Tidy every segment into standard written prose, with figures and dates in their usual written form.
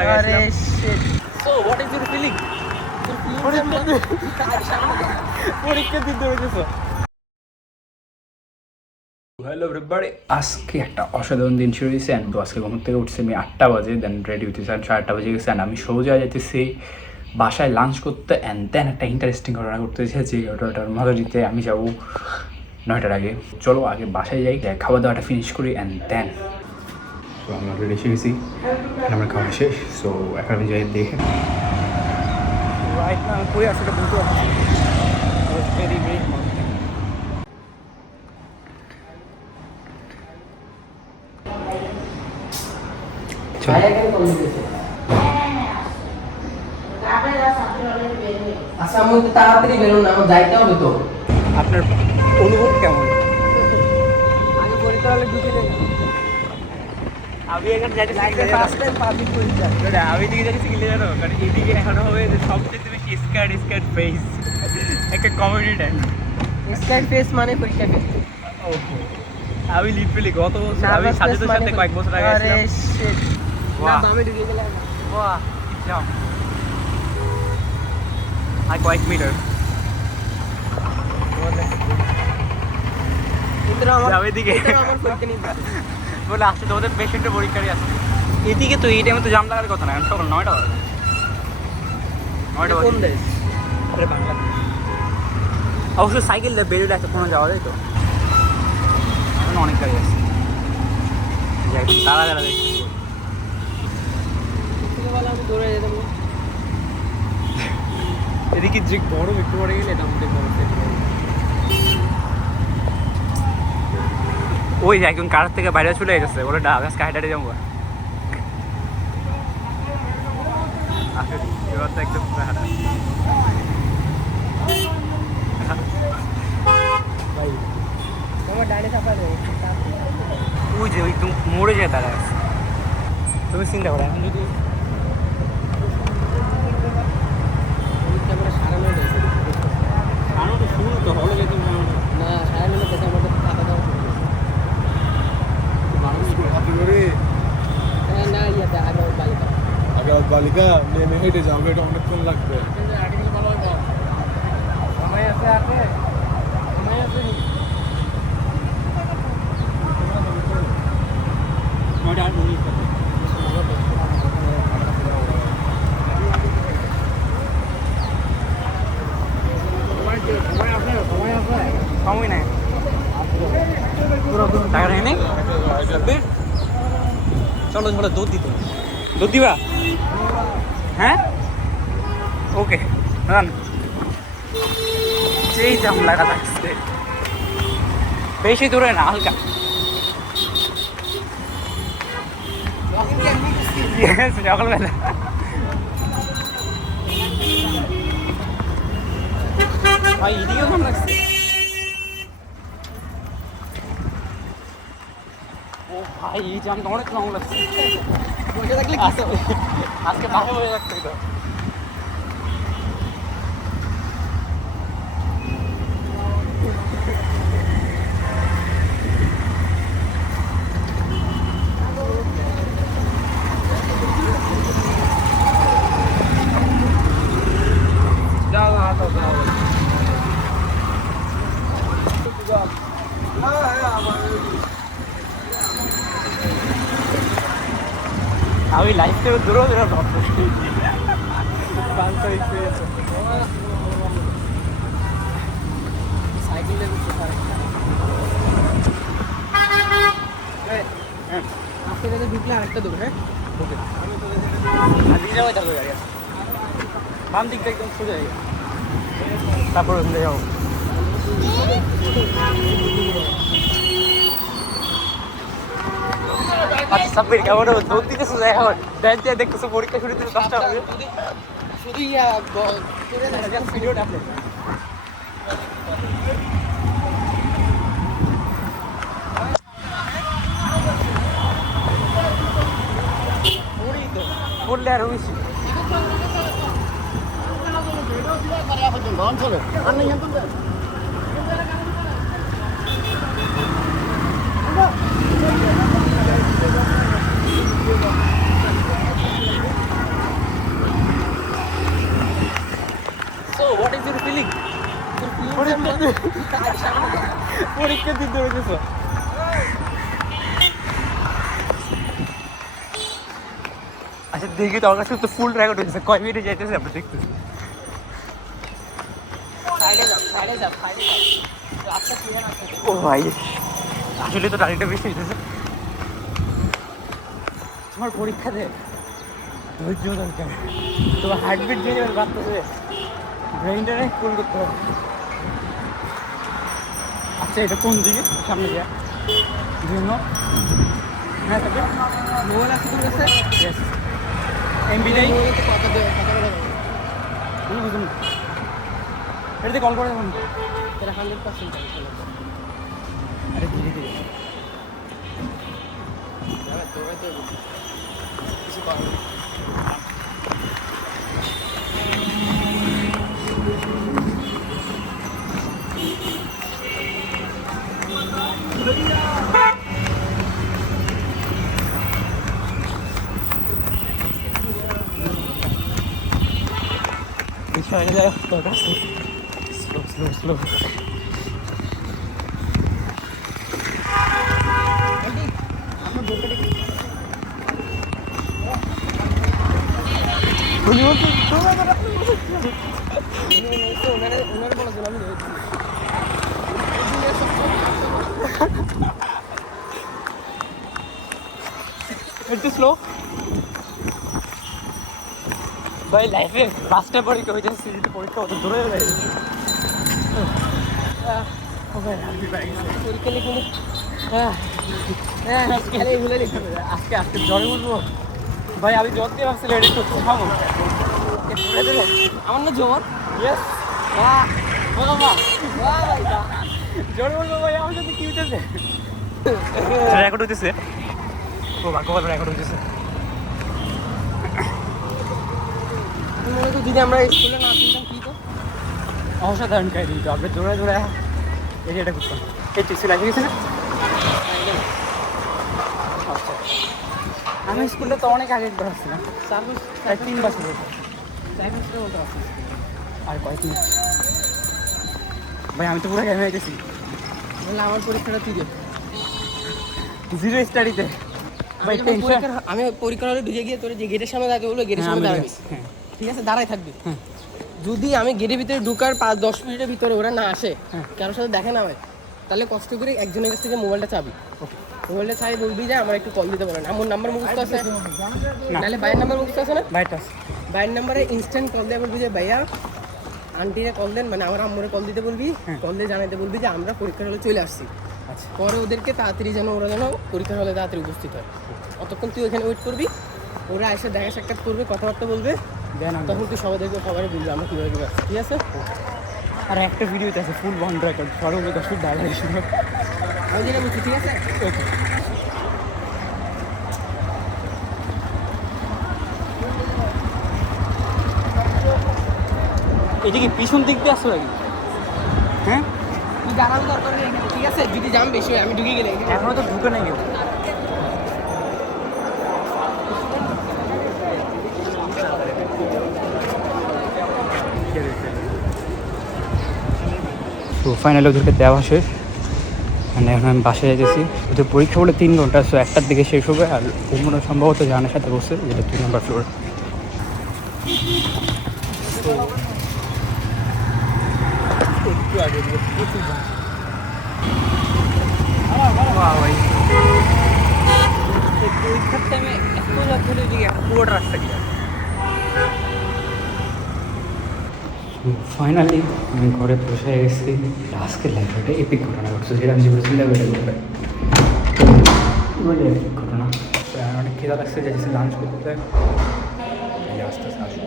আরে shit. So what is your feeling? পরীক্ষা দিতে হয়েছে। হ্যালো এভরিবডি, আজকে একটা অসাধারণ দিন শুরু হয়েছে। তো আজকে ঘুম থেকে উঠছি আমি 8টা বাজে, দেন রেডি হইতেছি 8:30 বাজে গেছে। আমি সোজা যেতেছি বাসায় লাঞ্চ করতে। অ্যান্ড দেন একটা ইন্টারেস্টিং ঘটনা করতেছে, যে ঘটনাটার মজা দিতে আমি যাবো 9টার আগে। চলো আগে বাসায় যাই, খাওয়া দাওয়াটা ফিনিশ করি অ্যান্ড দেন। সো আমরা অলরেডি এসে গেছি, আমার খাওয়া শেষ। সো এখন আমি যাই দেখে রাইট না আমি কই আসলে বলতে পারছি। ভেরি ভেরি তাড়াতাড়ি বেরোন, আমার যাইতে হবে তো। আপনার অনুভব কেমন? আগে পরীক্ষা হলে ঢুকে যাই, আমি এখানে যাইতে ফার্স্ট টাইম পাবলিক পরীক্ষা। আমি দিকে যাচ্ছি কি জানো, কারণ এদিকে এখনো হবে যে সবচেয়ে বেশি স্ক্যাড ফেস, একটা কমেডি টাইম। স্ক্যাড ফেস মানে পরীক্ষা ফেস। আমি লিটারালি গত বছর আমি সাজেদের সাথে কয়েক বছর আগে আরে আসলাম। শিট, না আমি ঢুকে গেলাম। বাহ জাম আর কয়েক মিটার বলে আসছে তোমাদের পেশেন্টের পরীক্ষারই আসছে। এদিকে তো এই টাইমে তো জাম লাগার কথা না, সকাল 9টা বাজে। 9টা বাজে কোন দেশ? আরে বাংলাদেশ। অবশ্যই সাইকেল দিয়ে বেরোলে একটা কোনো যাওয়া যায় তো, এখন অনেক গাড়ি আছে। যাই তারা যারা দেখছি আমি দৌড়ে যেতাম। এদিকে যে গরম একটু পরে গেলে এটা আমাদের গরম। ওই যে একজন কার থেকে বাইরে চলে গেছে, বলে ডাব গাছ কাহিটারে যাবো। এবার তো একদম তোমার ডাইনে চাপা দেবো। ওই যে ওই মোড়ে যায় দাঁড়া আছে। তুমি চিন্তা করো এখন যদি আরো তো শুরু তো হলে যেতে না সাড়ে নটা থেকে আমাদের টাকা দেওয়া শুরু না ইয়াতে আগে বালিকা আগে বালিকা নেমে হেঁটে যাবে, এটা অনেকক্ষণ লাগবে। সময় আছে আছে সময় আছে সময় নাই, টাকা নেই। চলো চলো দুধ দিবা। হ্যাঁ ওকে রান। যেই জাম লাগা থাকছে, বেশি দূরে না, হালকা। সকালবেলা ভাই এদিকেও কম লাগছে। ও ভাই এই জামটা অনেক লং লাগছে। বসে থাকলে আজকে বাসে বসে থাকতে তো। আমি লাইফ থেকে দূরেও দূরে ভাবছি সাইকেলে আজকে ঢুকলে আরেকটা দেবো। হ্যাঁ ওকে যাবো যাবো গাড়ি আছে বাম দিকটা একদম সোজা যাই, তারপর ওখান থেকে যাবো। আচ্ছা সাব্বির কেমন দৌড় দিতেছো এখন? ব্যাংক থেকে দেখতেছো পরীক্ষা শুরু দিতে 10টা হবে, শুধু ভিডিওটা আপলোড করলে আর বেশি। পরীক্ষা দিতে হয়েছে। আচ্ছা দেখি তো, আমার কাছে তো ফুল রেকর্ড হয়েছে, কয় মিনিটে যাইতেছে আমরা দেখতেছি। ও ভাই আসলে তো টাইমটা বেশি হইতেছে। তোমার পরীক্ষা দে, ধৈর্য দরকার, তোমার হার্টবিট দিয়ে যাবে বাড়তেছে, ব্রেইনটা ফুল করতে হবে। আচ্ছা এটা কোন দিকে, সামনে যা জন্য হ্যাঁ তবে মোবাইল আছে তোর কাছে? ইয়েস এমবি নেই, কথা বলা বুঝুন এটাতে কল করে দেখুন। এটা 100% আরে ধীরে ধীরে তোরা তো কিছু করার নেই। বিষয়টা যাই হোক তোর কাছে স্লো স্লো স্লো। ওনারে বলা ছিল আমি ধরেছি। একটু স্লো ভাই, লাইফে ফার্স্ট টাইম পরীক্ষা হয়েছে, সিরিজে পরীক্ষা অত দূরে হয়ে যায়। পরীক্ষা লিখে খালি এগুলো লিখতে হবে। আজকে আজকে জ্বরে উঠবো ভাই, আমি জ্বর দিয়ে ভাবছিলাম এটা একটু খাবো। আমার না জ্বর। ইয়েস বাবা জ্বরে উঠবো ভাই, আমার সাথে কি হইতেছে? রেকর্ড হইতেছে, ও ভাগ্যবান রেকর্ড হইতেছে। তুমি মনে করো যদি আমরা স্কুলে না শুনতাম কি তো? অসাধারণ কাহিনী তো, আমরা জোড়া জোড়া এই যে এটা করতাম। এই টিসি লাগিয়ে গেছে না? আচ্ছা আমি স্কুলটা তো অনেক আগে একবার আসছিলাম, সার্ভিস 3 বছর হয়েছে। সার্ভিসটা বলতে পারছিস। আর কয়েকদিন ভাই, আমি তো পুরো গেমে গেছি বললে আমার পরীক্ষাটা তুই দে। জিরো স্টাডিতে ভাই, টেনশন। আমি পরীক্ষার হলে ঢুকে গিয়ে তোর যে গেটের সামনে দাঁড়াতে বলবো, গেটের সামনে দাঁড়াবি। হ্যাঁ ঠিক আছে, দাঁড়াই থাকবি। যদি আমি গেটের ভিতরে ঢুকার 5-10 মিনিটের ভিতরে ওরা না আসে, কারোর সাথে দেখে না হয়, তাহলে কষ্ট করে একজনের কাছ থেকে মোবাইলটা চাবি। মোবাইলটা চাই বলবি যে আমার একটু কল দিতে পারেন, আমার নাম্বার মুখস্থ আছে, নাহলে ভাইয়ের নাম্বার মুখস্থ আছে না, ভাইটা ভাইয়ের নাম্বারে ইনস্ট্যান্ট কল দিয়ে বলবি যে ভাইয়া আন্টিরে কল দেন, মানে আমার আম্মুরে কল দিতে বলবি, কল দিয়ে জানাইতে বলবি যে আমরা পরীক্ষার হলে চলে আসছি। আচ্ছা পরে ওদেরকে তাড়াতাড়ি যেন ওরা যেন পরীক্ষার হলে তাড়াতাড়ি উপস্থিত হয়। অতক্ষণ তুই ওখানে ওয়েট করবি, ওরা এসে দেখা সাক্ষাৎ করবে, কথাবার্তা বলবে, দেন তখন তুই সবাই দেখবে, সবাই বলবে আমরা কীভাবে কীভাবে আসছি। ঠিক আছে, আর একটা ভিডিওতে আছে ফুল বন্ধ রেকর্ড, সর্বোচ্চ 10 মিনিট ডায়লগ ছিল। আমি যেটা বলছি ঠিক আছে। ওকে এটা কি পিছন দিক দিয়ে আসছো নাকি? হ্যাঁ তুই দাঁড়ানো দরকার নেই এখানে, ঠিক আছে, যদি জাম বেশি হয় আমি ঢুকে গেলে এখনো তো ঢুকে নাই কেউ। তো ফাইনালি ওদেরকে দেওয়া শেষ, মানে এখন আমি বাসায় যেতেছি। ওদের পরীক্ষা বলে 3 ঘন্টা, সো 1টার দিকে শেষ হবে। আর অন্য সম্ভবত জানার সাথে বসছে, যেটা 2 নম্বর ফ্লোর। একটু আগে পরীক্ষার টাইমে এত রাত্রে পুরোটা রাস্তা গিয়ে ফাইনালি আমি ঘরে বসে গেছি। আজকে লাইফটা এপিক ঘটনা ঘটছে, যেটা আমি জীবনে চিন্তা করে করবে এপিক ঘটনা। অনেক খেলা লাগছে, যাচ্ছি লাঞ্চ করতে। আস্তে আস্তে আসুন,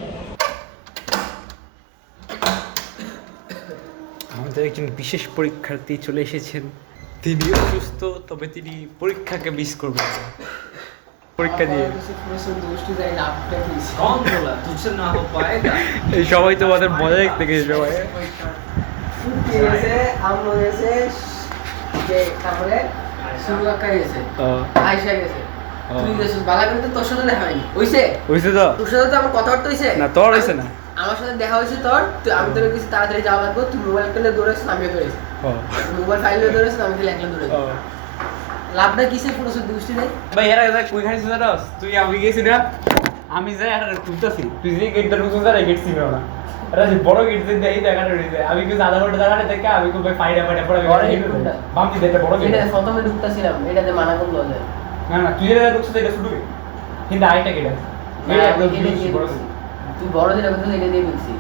আমাদের একজন বিশেষ পরীক্ষার্থী চলে এসেছেন। তিনি অসুস্থ, তবে তিনি পরীক্ষাকে মিস করবেন না। পরীক্ষা দিয়ে এই সবাই তোমাদের মজা দেখতে গেছে সবাই। তারপরে শুরু আঁকা গেছে, আয়সা গেছে, তুই গেছিস বালা, কিন্তু তোর সাথে দেখা হয়নি। হইছে হইছে তো? তোর সাথে তো আমার কথাবার্তা হইছে না, তোর হইছে না। আমার সাথে দেখা হয়েছে তোর, আমি তোর কিছু তাড়াতাড়ি যাওয়া লাগবে, তুই মোবাইল কিনে দৌড়েছিস, আমিও দৌড়েছি, মোবাইল ফাইলে দৌড়েছিস, আমি দিলে একলা দৌড়েছি। লাভটা কিসে পুরো দুষ্টি নেই ভাই এরা কই খাইছিস জানোস? তুই আমি গেছি না, আমি যাই আর খুঁজতেছি, তুই যে গেটটা ঢুকছিস না গেট ছিল না, এটা যে বড় গেট যে দেই দেখা রইছে, আমি কি আধা ঘন্টা দাঁড়াতে থেকে আমি কই ফাইডা পড়া বাম দিতে একটা বড় গেট, এটা প্রথমে ঢুকতাছিলাম, এটা যে মানা করলো যে না না তুই যেটা ঢুকছিস এটা শুধু কিন্তু আরেকটা গেট আছে, এটা একদম বড় গেট। তুই বড় দিলে বলছিস এটা দিয়ে ঢুকছি,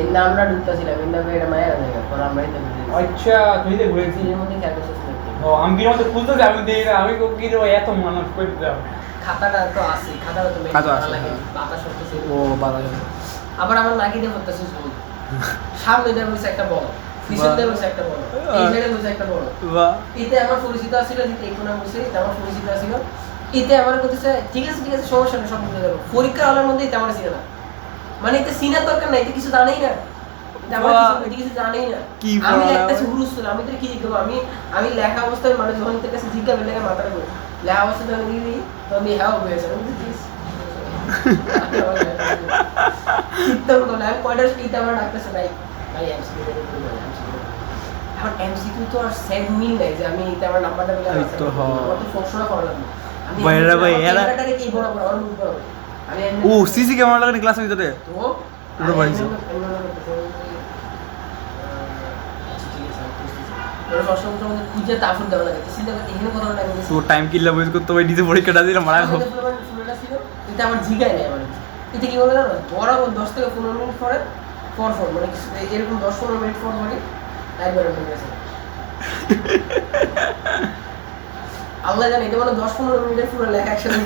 এর নাম আমরা ঢুকতাছিলাম, এর নামে এটা মায়ের জায়গা, পর আমরা এটা ঢুকছি। আচ্ছা তুই যে ঘুরেছিস এর মধ্যে খেয়াল করছিস নাকি? ও আমি কি মতো খুলতেছি, আমি দেই না, আমি কি রে এত মানুষ কই দাও খাতাটা তো আছে, খাতাটা তো খাতা আছে, লাগে, হ্যাঁ। বাতাস করতেছে। ও বাবা আবার আমার নাকি দিয়ে করতেছে শুধু, সামনে দিয়ে বসে একটা বড়, পিছন দিয়ে বসে একটা বড়, এই সাইডে বসে একটা বড়। বাহ এতে আমার পরিচিত আছিল, যে এই কোণে বসে এটা আমার পরিচিত আছিল। এতে আমার করতেছে ঠিক আছে সমস্যা নেই, সব বুঝে যাবো। পরীক্ষা হলের মধ্যে এটা আমার ছিল না, মানে এতে সিনার দরকার নাই, এতে কিছু জানেই না, কিছু জানেই না। আমি একটা হুরুস ছিল, আমি তো কি জিজ্ঞাসা, আমি লেখা অবস্থায় মানে যখন তোর কাছে জিজ্ঞাসা লেখা মাথাটা করে লেখা অবস্থায় যখন গিয়ে তো আমি হ্যাঁ হয়েছে চিত্তম করলে আমি কয়টার স্পিডে আমার ডাক্তার ভাই ভাই এমসিকিউ এখন এমসিকিউ তো আর সেট মিল নাই যে আমি এটা আমার নাম্বারটা বলে আমার তো ফোনটা করা লাগবে। আমি ভাইরা ভাই এরা ক্যামেরাটাকে কি বড় বড় অন বড় আমি ও সিসি ক্যামেরা লাগানি ক্লাসের ভিতরে তো ওটা ভাইছে তো টাইম কিল্লা বইজ করতে ভাই নিজে পরীক্ষাটা দিলাম মারা খাও এটা আমার জিগায় নেই আমার এটা কি বলে জানো বরাবর 10 থেকে 15 মিনিট পরে পর মানে এরকম 10-15 মিনিট পর মানে একবার হয়ে গেছে আল্লাহ জানে এটা মানে 10-15 মিনিটের পুরো লেখা একসাথে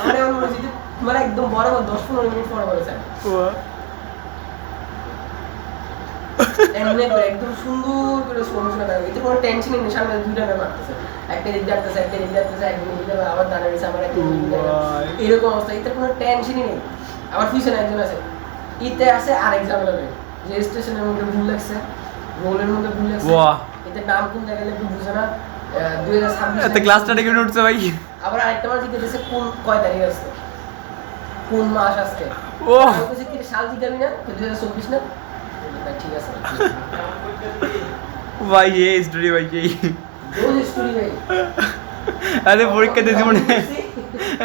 আমার এমন মনে হচ্ছে মানে একদম বরাবর 10-15 মিনিট পর বলেছে এমনি করে একদম সুন্দর করে সমস্যা না এতে কোনো টেনশনই নেই সামনে দুইটা ম্যাম আসতেছে একটা দিক যাচ্ছে একটা দিক যাচ্ছে একদিন দিকে আবার দাঁড়িয়ে রয়েছে আমার একটা এরকম অবস্থা এতে কোনো টেনশনই নেই আমার পিছনে একজন আছে ইতে আছে আর এক্সাম নেই রেজিস্ট্রেশনের মধ্যে ভুল লাগছে রোলের মধ্যে ভুল লাগছে এতে নাম কোন জায়গায় লিখে বুঝে না 2026 এত ক্লাসটা ডেকে উঠছে ভাই আবার আরেকটা মাস দিতে দিয়েছে কোন কয় তারিখ আসছে কোন মাস আসছে ও আমি বলছি কি সাল দিতে না 2024 না ঠিক আছে ভাই এই স্টোরি ভাই এই রোজ স্টোরি ভাই আরে পরীক্ষা দিয়ে জীবনে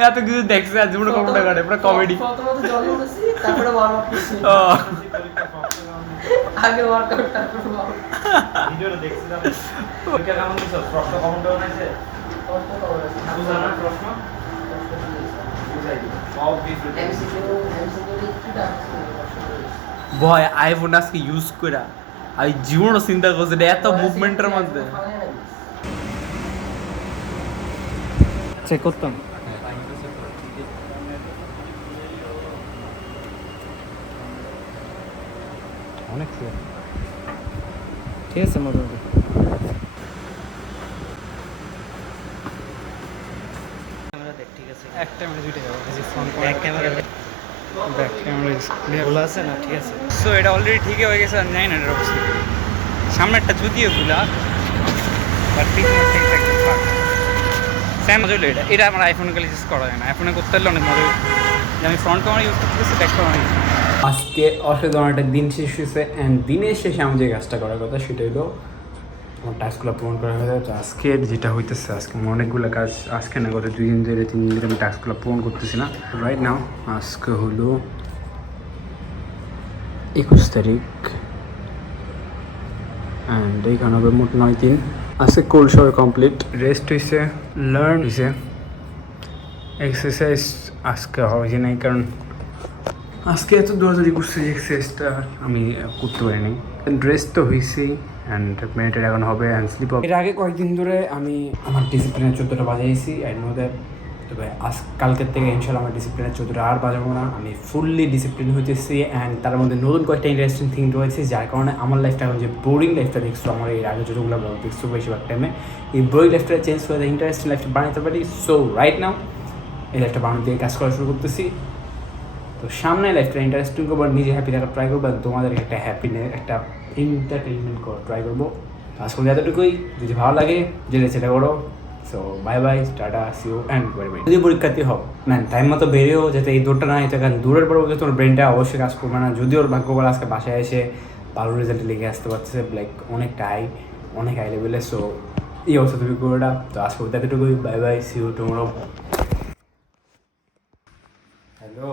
এত কিছু দেখছে আর জীবনে কতটা কাটে পুরো কমেডি প্রথমত জগিং করছি তারপরে ওয়ার্ম আপ করছি ও আগে ওয়ার্কআউট তারপরে ওয়ার্ম ভিডিওটা দেখছিলাম পরীক্ষা কেমন দিছো প্রশ্ন কমন দেওয়া নাইছে বুঝা না প্রশ্ন সব কিছু এমসিকিউ লিখটা ভয় আইফোন আজকে ইউজ করা আমি জীবনও চিন্তা করছি এটা এত মুভমেন্টের মধ্যে চেক করতাম অনেক ঠিক আছে মোটামুটি একটা মিনিট দুইটা যাবো এক ক্যামেরা ব্যাক ক্যামেরা ক্লিয়ার খোলা আছে না ঠিক আছে সো এটা অলরেডি ঠিকই হয়ে গেছে আর 900 অবস্থা সামনে একটা যদিও খোলা বাট পিছনে ঠিক থাকবে স্যাম মজা হলো এটা আমার আইফোনে গেলে ইউজ করা যায় না আইফোনে করতে হলে অনেক মজা যে আমি ফ্রন্ট ক্যামেরা ইউজ করতেছি ব্যাক ক্যামেরা আজকে অসাধারণ একটা দিন শেষ হয়েছে অ্যান্ড দিনের শেষে আমি যে কাজটা করার কথা সেটা হলো আমার টাস্কগুলো পূরণ করা হয়ে যায় তো আজকে যেটা হইতেছে আজকে আমার অনেকগুলো কাজ আজকে না গত 2 দিন ধরে 3 দিন ধরে আমি টাস্কগুলো পূরণ করতেছি না রাইট নাও আজকে হলো 21 তারিখ অ্যান্ড এইখানে হবে মোট 9 দিন আজকে কোল্ড শাওয়ার কমপ্লিট রেস্ট হয়েছে লার্ন হয়েছে এক্সারসাইজ আজকে হয়েছে নাই কারণ আজকে এত দৌড়াদৌড়ি করছি যে এক্সারসাইজটা আমি করতে পারিনি ড্রেস তো হয়েছেই অ্যান্ড মেডিটেড এখন হবে অ্যান্ড স্লিপ হবে এর আগে কয়েকদিন ধরে আমি আমার ডিসিপ্লিনের 14টা বাজাইছি আই নো দ্যাট তবে কালকের থেকে ইনশাল্লাহ আমার ডিসিপ্লিনের 14টা আর বাজাবো না আমি ফুললি ডিসিপ্লিন হইতেছি অ্যান্ড তার মধ্যে নতুন কয়েকটা ইন্টারেস্টিং থিং রয়েছে যার কারণে আমার লাইফটা এখন যে বোরিং লাইফটা দেখছো আমার এর আগে যতগুলো ব্লগ দেখছো বেশিরভাগ টাইমে এই বোরিং লাইফটা চেঞ্জ করে দেয় ইন্টারেস্টিং লাইফটা বানাতে পারি সো রাইট নাও এই লাইফটা বানাতে দিয়ে কাজ করা শুরু করতেছি তো সামনে লাইফটা ইন্টারেস্টিং করবো নিজে হ্যাপি থাকার ট্রাই করবো তোমাদের একটা হ্যাপিনেস একটা এন্টারটেনমেন্ট করার ট্রাই করবো আজকে এতটুকুই যদি ভালো লাগে যেটা সেটা করো সো বাই বাই, টাটা, see you and bye bye. যদি পরীক্ষার্থী হও ম্যান টাইম মতো বেরিয়েও যাতে এই দৌড়টা না হইতে, কারণ দূরের পর তোমার ব্রেনটা অবশ্যই কাজ করবে না। যদি ওর ভাগ্য বলে আজকে বাসায় এসে ভালো রেজাল্ট লিখে আসতে পারতেছে, লাইক অনেক হাই লেভেলে। সো এই অবস্থা তুমি করে না। তো আজকে এতটুকুই, bye bye, see you tomorrow. Hello.